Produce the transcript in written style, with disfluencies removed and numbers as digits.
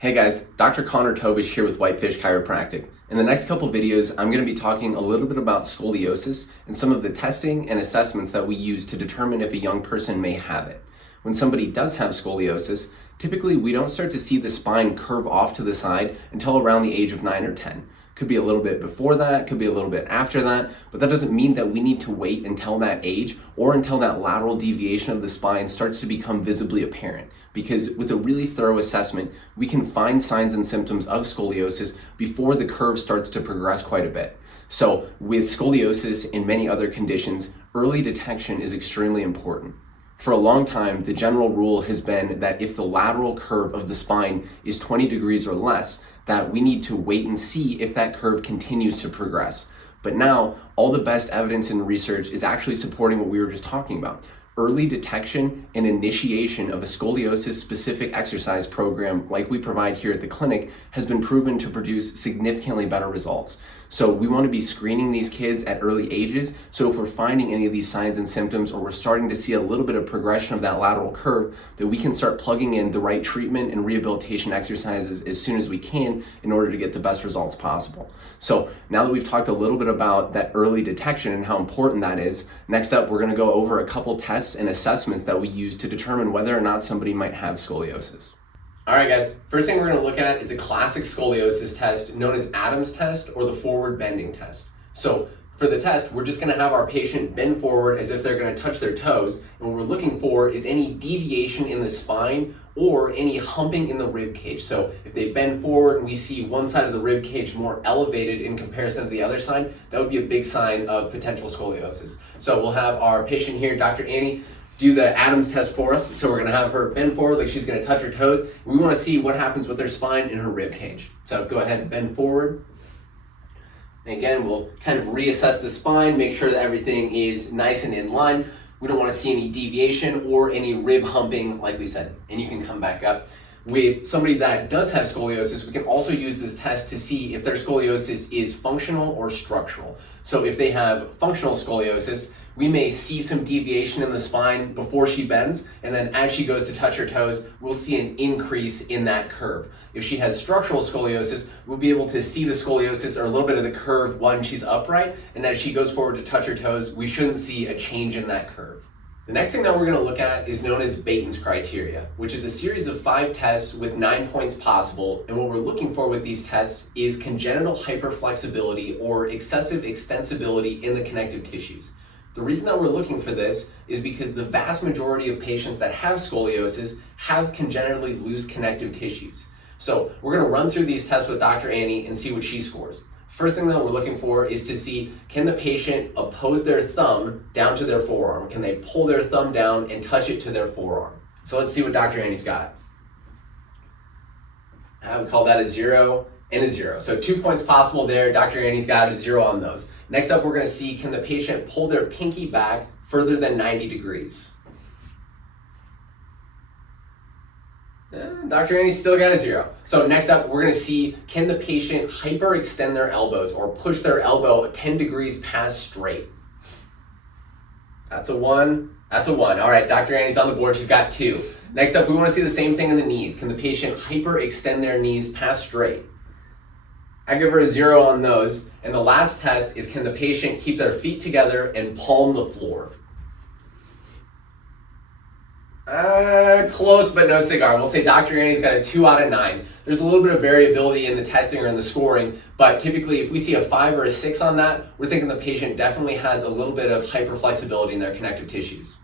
Hey guys, Dr. Tobisch here with Whitefish Chiropractic. In the next couple videos, I'm going to be talking a little bit about scoliosis and some of the testing and assessments that we use to determine if a young person may have it. When somebody does have scoliosis, typically we don't start to see the spine curve off to the side until around the age of 9 or 10. Could be a little bit before that, could be a little bit after that, but that doesn't mean that we need to wait until that age or until that lateral deviation of the spine starts to become visibly apparent. Because with a really thorough assessment, we can find signs and symptoms of scoliosis before the curve starts to progress quite a bit. So with scoliosis and many other conditions, early detection is extremely important. For a long time, the general rule has been that if the lateral curve of the spine is 20 degrees or less, that we need to wait and see if that curve continues to progress. But now, all the best evidence in research is actually supporting what we were just talking about. Early detection and initiation of a scoliosis-specific exercise program like we provide here at the clinic has been proven to produce significantly better results. So we want to be screening these kids at early ages, so if we're finding any of these signs and symptoms or we're starting to see a little bit of progression of that lateral curve, that we can start plugging in the right treatment and rehabilitation exercises as soon as we can in order to get the best results possible. So now that we've talked a little bit about that early detection and how important that is, next up we're going to go over a couple tests and assessments that we use to determine whether or not somebody might have scoliosis. All right guys, first thing we're going to look at is a classic scoliosis test known as Adam's test or the forward bending test. So for the test, we're just going to have our patient bend forward as if they're going to touch their toes, and what we're looking for is any deviation in the spine or any humping in the rib cage. So if they bend forward and we see one side of the rib cage more elevated in comparison to the other side, that would be a big sign of potential scoliosis. So we'll have our patient here, Dr. Annie, do the Adams test for us. So we're going to have her bend forward like she's going to touch her toes. We want to see what happens with her spine and her rib cage. So go ahead and bend forward. And again, we'll kind of reassess the spine, make sure that everything is nice and in line. We don't want to see any deviation or any rib humping, like we said, and you can come back up. With somebody that does have scoliosis, we can also use this test to see if their scoliosis is functional or structural. So if they have functional scoliosis, we may see some deviation in the spine before she bends, and then as she goes to touch her toes, we'll see an increase in that curve. If she has structural scoliosis, we'll be able to see the scoliosis or a little bit of the curve when she's upright, and as she goes forward to touch her toes, we shouldn't see a change in that curve. The next thing that we're going to look at is known as Baten's criteria, which is a series of 5 tests with 9 points possible, and what we're looking for with these tests is congenital hyperflexibility or excessive extensibility in the connective tissues. The reason that we're looking for this is because the vast majority of patients that have scoliosis have congenitally loose connective tissues. So we're going to run through these tests with Dr. Annie and see what she scores. First thing that we're looking for is to see, can the patient oppose their thumb down to their forearm? Can they pull their thumb down and touch it to their forearm? So let's see what Dr. Annie's got. I would call that a 0 and a 0. So 2 points possible there. Dr. Annie's got a 0 on those. Next up, we're going to see, can the patient pull their pinky back further than 90 degrees? Dr. Annie's still got a 0. So next up, we're going to see, can the patient hyperextend their elbows or push their elbow 10 degrees past straight? That's a 1. That's a 1. All right, Dr. Annie's on the board. She's got 2. Next up, we want to see the same thing in the knees. Can the patient hyperextend their knees past straight? I give her a 0 on those. And the last test is, can the patient keep their feet together and palm the floor? Close, but no cigar. We'll say Dr. Annie's got a 2 out of 9. There's a little bit of variability in the testing or in the scoring, but typically if we see a 5 or a 6 on that, we're thinking the patient definitely has a little bit of hyperflexibility in their connective tissues.